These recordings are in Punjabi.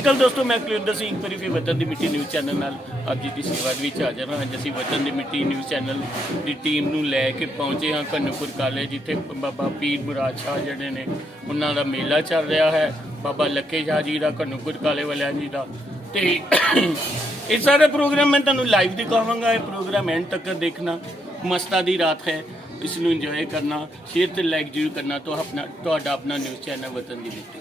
ਕੱਲ ਦੋਸਤੋ, ਮੈਂ ਕੁਲਿੰਦਰ ਸਿੰਘ ਪਰੀ ਵੀ ਵਤਨ ਦੀ ਮਿੱਟੀ ਨਿਊਜ਼ ਚੈਨਲ ਨਾਲ ਅੱਜ ਦੀ ਸੇਵਾ ਦੇ ਵਿੱਚ ਹਾਜ਼ਰ ਹਾਂ। ਅੱਜ ਅਸੀਂ ਵਤਨ ਦੀ ਮਿੱਟੀ ਨਿਊਜ਼ ਚੈਨਲ ਦੀ ਟੀਮ ਨੂੰ ਲੈ ਕੇ ਪਹੁੰਚੇ ਹਾਂ ਕਨੂਪੁਰ ਕਾਲੇ ਜਿੱਥੇ ਬਾਬਾ ਪੀਰ ਮੁਰਾਦ ਸ਼ਾਹ ਜਿਹੜੇ ਨੇ, ਉਹਨਾਂ ਦਾ ਮੇਲਾ ਚੱਲ ਰਿਹਾ ਹੈ। ਬਾਬਾ ਲੱਕੇ ਸ਼ਾਹ ਜੀ ਦਾ ਕਨੂਪੁਰ ਕਾਲੇ ਵਾਲਿਆਂ ਜੀ ਦਾ। ਤੇ ਇਹ ਸਾਰਾ ਪ੍ਰੋਗਰਾਮ ਮੈਂ ਤੁਹਾਨੂੰ ਲਾਈਵ ਦਿਖਾਵਾਂਗਾ। ਇਹ ਪ੍ਰੋਗਰਾਮ ਐਂਡ ਤੱਕ ਦੇਖਣਾ, ਮਸਤਾ ਦੀ ਰਾਤ ਹੈ। ਇਸ ਨੂੰ ਇੰਜੋਏ ਕਰਨਾ, ਸ਼ੇਅਰ ਤੇ ਲਾਈਕ ਜ਼ਰੂਰ ਕਰਨਾ ਤੋਂ ਆਪਣਾ ਤੁਹਾਡਾ ਆਪਣਾ ਨਿਊਜ਼ ਚੈਨਲ ਵਤਨ ਦੀ ਮਿੱਟੀ।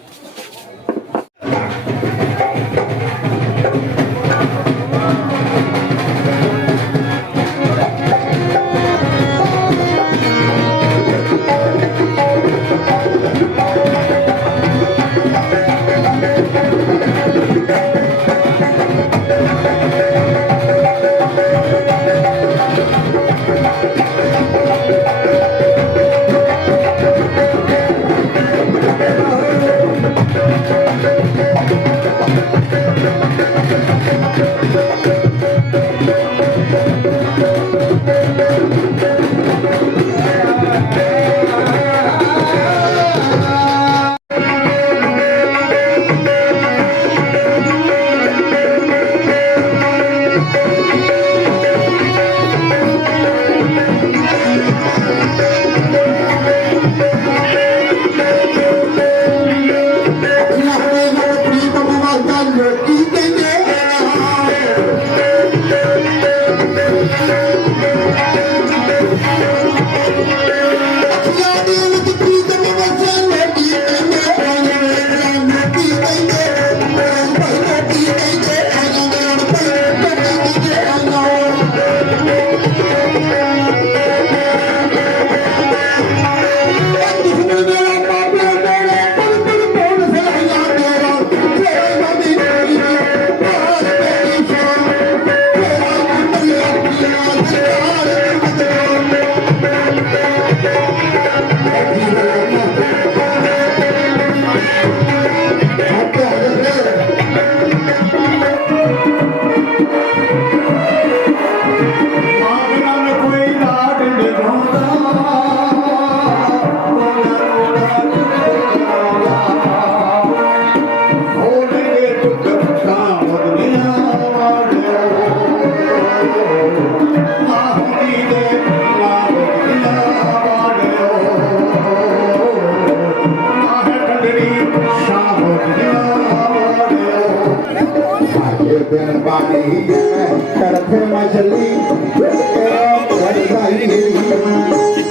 ਆਏ ਬਿਨ ਬਾਣੀ ਮੈਂ ਕਰਥੇ ਮਜਲੀ ਤੇਰਾ ਵਰਦਾਈ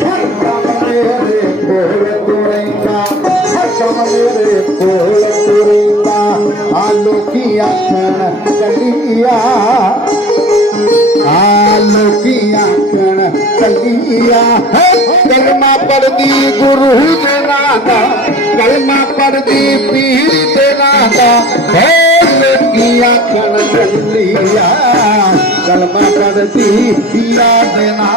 ਹਰ ਕੰਮ ਮੇਰੇ ਕੋਲ ਤੁਰੇਂਦਾ ਹਰ ਕੰਮ ਮੇਰੇ ਕੋਲ ਤੁਰੇਂਦਾ ਆ ਲੋਕੀ कर्मा पिया देना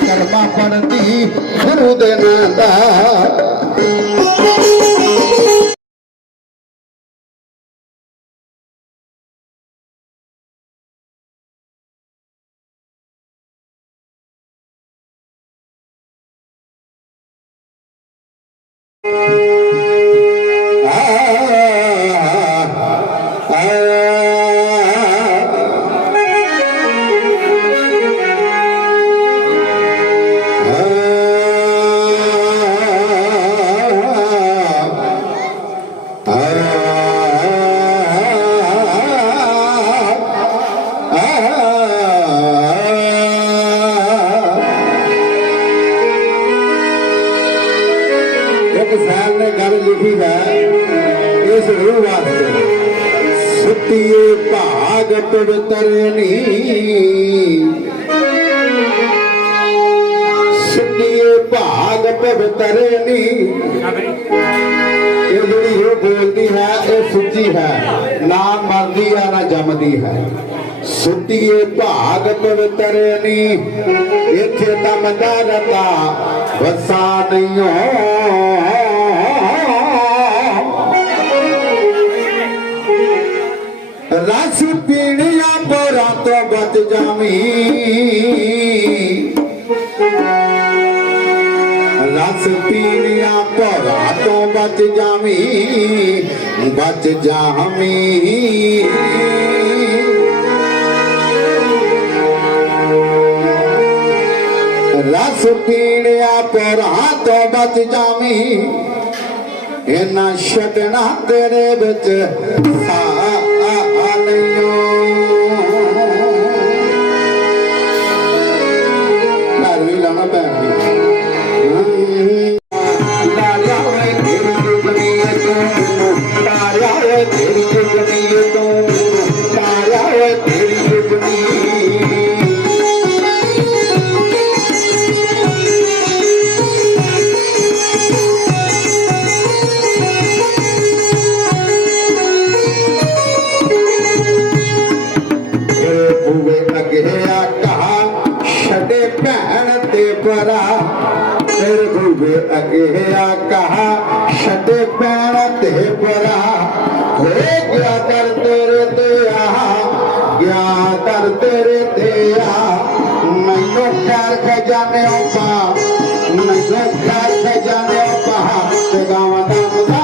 कर्मा पी शू देना ਭਾਗ ਪਵਿੱਤਰਨੀ ਸੁੱਤੀਏ ਭਾਗ ਪਵਿੱਤਰਨੀ ਇਹ ਜਿਹੜੀ ਉਹ ਬੋਲਦੀ ਹੈ, ਇਹ ਸੁੱਚੀ ਹੈ। ਨਾ ਮਰਦੀ ਹੈ ਨਾ ਜੰਮਦੀ ਹੈ। ਸੁੱਤੀਏ ਭਾਗ ਪਵਿੱਤਰਨੀ ਇੱਥੇ ਦਮਦਾ ਰਤਾ, ਵਸਾ ਨਹੀਂ ਰਸ बच जामी बच जामी। रस पीने पैरा तो बच जामी इना छड़ना तेरे बच सारा ਗਿਆ ਕਰ ਤੇਰੇ ਤੇ ਆ, ਗਿਆ ਕਰ ਤੇਰੇ ਤੇ ਆ। ਮੈਨੂੰ ਕਰ ਖਜ਼ਾਨੇ ਉਪਾ ਮੈਨੂੰ ਕਰ ਖਜ਼ਾਨੇ ਉਪਾ ਤੇ ਗਾਵਾਂ ਦਾ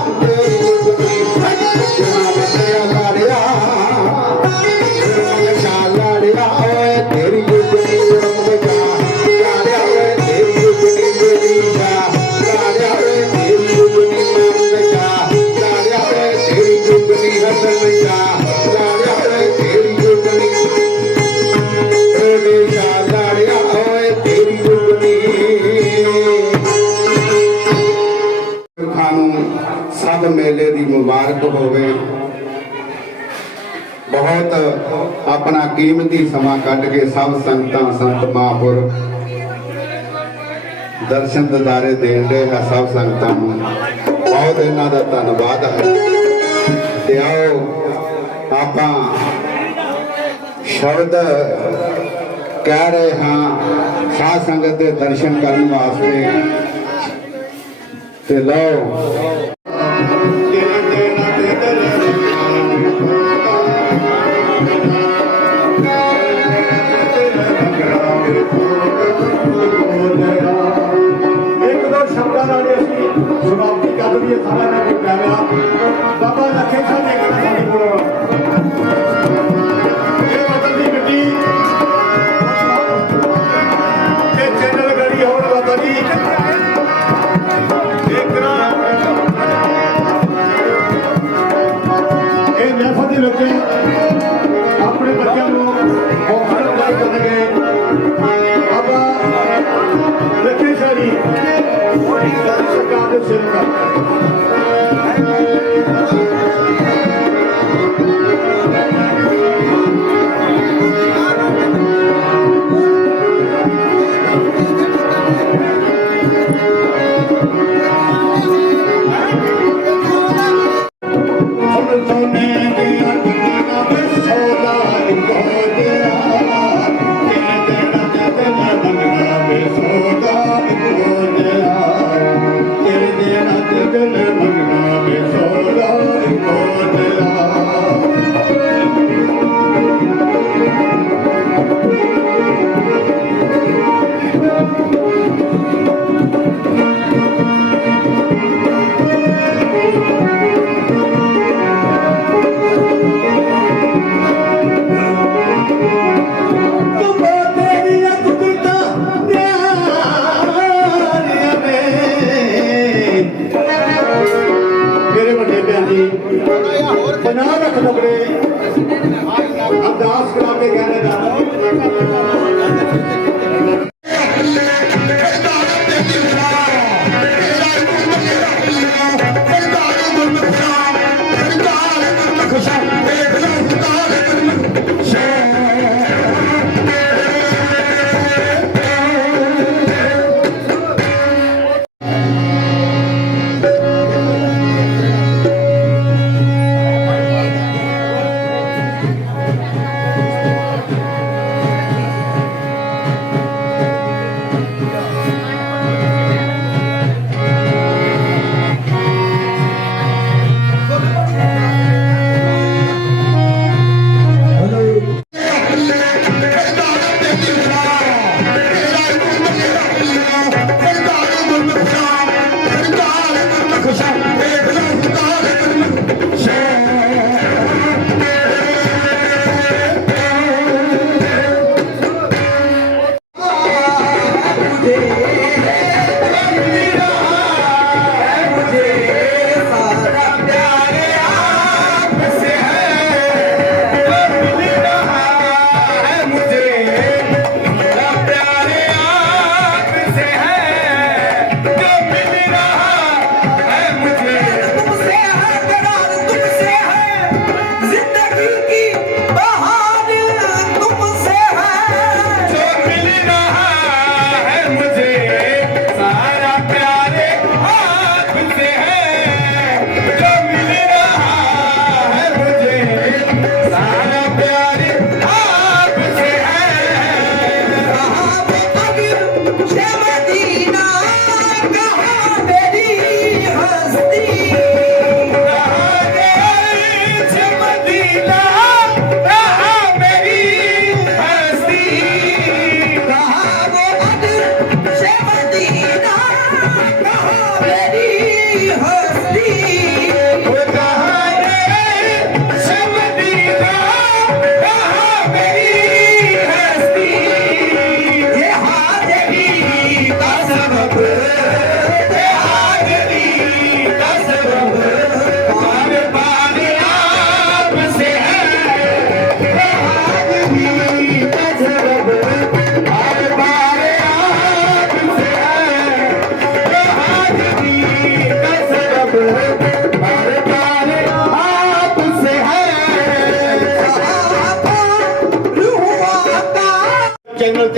ਆਪਣਾ ਕੀਮਤੀ ਸਮਾਂ ਕੱਢ ਕੇ ਸਭ ਸੰਗਤਾਂ ਸੰਤ ਮਹਾਪੁਰ ਦਰਸ਼ਨ ਦਿਦਾਰੇ ਦੇਣ ਦੇ ਆ ਸਭ ਸੰਗਤਾਂ ਨੂੰ। ਬਹੁਤ ਇਹਨਾਂ ਦਾ ਧੰਨਵਾਦ ਹੈ। ਤੇ ਆਓ ਆਪਾਂ ਸ਼ਬਦ ਕਹਿ ਰਹੇ ਹਾਂ, ਸਾਧ ਸੰਗਤ ਦੇ ਦਰਸ਼ਨ ਕਰਨ ਵਾਸਤੇ। ਤੇ ਲਓ Bye. ਨਾ ਰੱਖ ਪਕੜੇ ਅਰਦਾਸ ਕਰਾ ਕੇ ਕਹਿ ਰਹੇ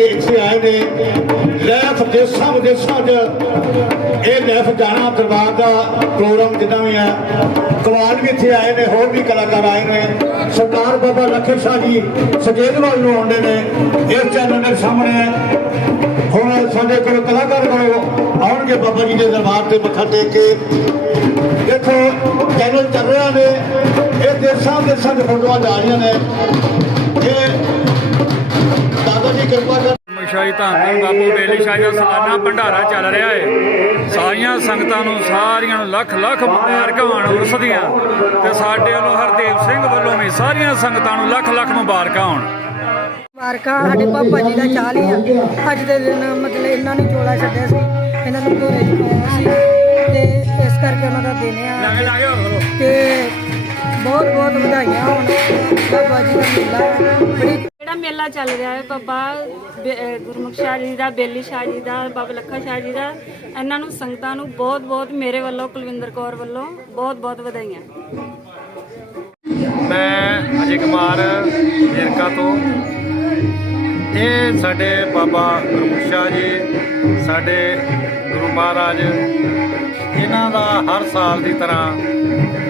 ਚੈਨਲ ਇੱਥੇ ਆਏ ਨੇ। ਲੈਫ ਦੇਸਾਂ ਵਿਦੇਸਾਂ 'ਚ ਇਹ ਲੈਫ ਜਾਣਾ ਦਰਬਾਰ ਦਾ ਪ੍ਰੋਗਰਾਮ ਜਿੱਦਾਂ ਵੀ ਆ ਕਵਾਲ ਵੀ ਇੱਥੇ ਆਏ ਨੇ, ਹੋਰ ਵੀ ਕਲਾਕਾਰ ਆਏ ਨੇ। ਸਰਦਾਰ ਬਾਬਾ ਲਖਨ ਸ਼ਾਹ ਜੀ ਸਜੇਦਵਾਲ ਨੂੰ ਆਉਂਦੇ ਨੇ। ਇਸ ਚੈਨਲ ਦੇ ਸਾਹਮਣੇ ਹੁਣ ਸਾਡੇ ਕੋਲ ਕਲਾਕਾਰ ਕੋਲ ਆਉਣਗੇ ਬਾਬਾ ਜੀ ਦੇ ਦਰਬਾਰ ਤੇ ਮੱਥਾ ਟੇਕ ਕੇ। ਦੇਖੋ ਚੈਨਲ ਚੱਲ ਰਿਹਾ ਨੇ। ਇਹ ਦੇਸਾਂ ਦੇਸਾਂ ਦੇ ਫੋਟੋਆਂ ਜਾ ਰਹੀਆਂ ਨੇ। ਇਹ ਦਾਦਾ ਜੀ ਕਿਰਪਾ ਕਰ। ਮਸ਼ਾਈ ਧੰਨ ਬਾਬੂ ਬੇਲੀ ਸ਼ਾਹ ਦਾ ਸਾਲਾਨਾ ਭੰਡਾਰਾ ਚੱਲ ਰਿਹਾ ਹੈ। ਸਾਰੀਆਂ ਸੰਗਤਾਂ ਨੂੰ ਸਾਰੀਆਂ ਨੂੰ ਲੱਖ ਲੱਖ ਮੁਬਾਰਕਾਂ ਹੋਣ ਤੇ ਸਾਡੇ ਵੱਲੋਂ ਹਰਦੇਵ ਸਿੰਘ ਵੱਲੋਂ ਵੀ ਸਾਰੀਆਂ ਸੰਗਤਾਂ ਨੂੰ ਲੱਖ ਲੱਖ ਮੁਬਾਰਕਾਂ ਹੋਣ। ਮਾਰਕਾ ਸਾਡੇ ਪਾਪਾ ਜੀ ਦਾ ਚਾਲ ਹੀ ਆ ਅੱਜ ਦੇ ਦਿਨ ਮਤਲਬ ਇਹਨਾਂ ਨੇ ਚੋਲਾ ਛੱਡਿਆ ਸੀ। ਇਹਨਾਂ ਨੂੰ ਘੋੜੇ ਚ ਪਾਇਆ ਸੀ। ਤੇ ਇਸ ਕਰਕੇ ਉਹਨਾਂ ਦਾ ਦਿਨ ਆ। ਤੇ ਬਹੁਤ ਬਹੁਤ ਵਧਾਈਆਂ ਹੋਣ। ਬਾਬਾ ਜੀ ਦਾ ਮੇਲਾ। ਬੜੀ ਜਿਹੜਾ ਮੇਲਾ ਚੱਲ ਰਿਹਾ ਹੈ। ਬਾਬਾ ਗੁਰਮੁਖ ਸ਼ਾਹ ਜੀ ਦਾ, ਬੇਲੀ ਸ਼ਾਹ ਜੀ ਦਾ, ਬਾਬਾ ਲੱਖਾ ਸ਼ਾਹ ਜੀ ਦਾ। ਇਹਨਾਂ ਨੂੰ ਸੰਗਤਾਂ ਨੂੰ ਬਹੁਤ ਬਹੁਤ ਮੇਰੇ ਵੱਲੋਂ, ਕੁਲਵਿੰਦਰ ਕੌਰ ਵੱਲੋਂ ਬਹੁਤ ਬਹੁਤ ਵਧਾਈਆਂ। ਮੈਂ ਅਜੇ ਕੁਮਾਰ ਵੇਰਕਾ ਤੋਂ। ਇਹ ਸਾਡੇ ਬਾਬਾ ਗੁਰਮੁਖ ਸ਼ਾਹ ਜੀ, ਸਾਡੇ ਗੁਰੂ ਮਹਾਰਾਜ, ਇਹਨਾਂ ਦਾ ਹਰ ਸਾਲ ਦੀ ਤਰ੍ਹਾਂ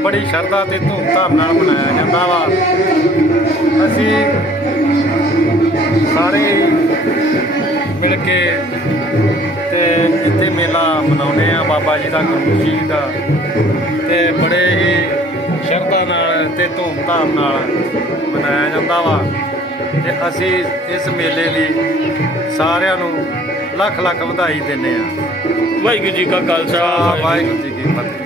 ਬੜੀ ਸ਼ਰਧਾ ਤੇ ਧੂਮਧਾਮ ਨਾਲ ਮਨਾਇਆ ਜਾਂਦਾ ਵਾ। ਅਸੀਂ ਸਾਰੇ ਮਿਲ ਕੇ ਤੇ ਇੱਥੇ ਮੇਲਾ ਮਨਾਉਂਦੇ ਆ ਬਾਬਾ ਜੀ ਦਾ ਗੁਰਮੁਖ ਜੀ ਦਾ। ਤੇ ਬੜੇ ਹੀ ਸ਼ਰਧਾ ਨਾਲ ਤੇ ਧੂਮਧਾਮ ਨਾਲ ਮਨਾਇਆ ਜਾਂਦਾ ਵਾ। ਤੇ ਅਸੀਂ ਇਸ ਮੇਲੇ ਦੀ ਸਾਰਿਆਂ ਨੂੰ ਲੱਖ ਲੱਖ ਵਧਾਈ ਦਿੰਦੇ ਆ ਵਾਹਿਗੁਰੂ ਜੀ ਕਾ ਖਾਲਸਾ ਵਾਹਿਗੁਰੂ ਜੀ ਕੀ ਫਤਿਹ।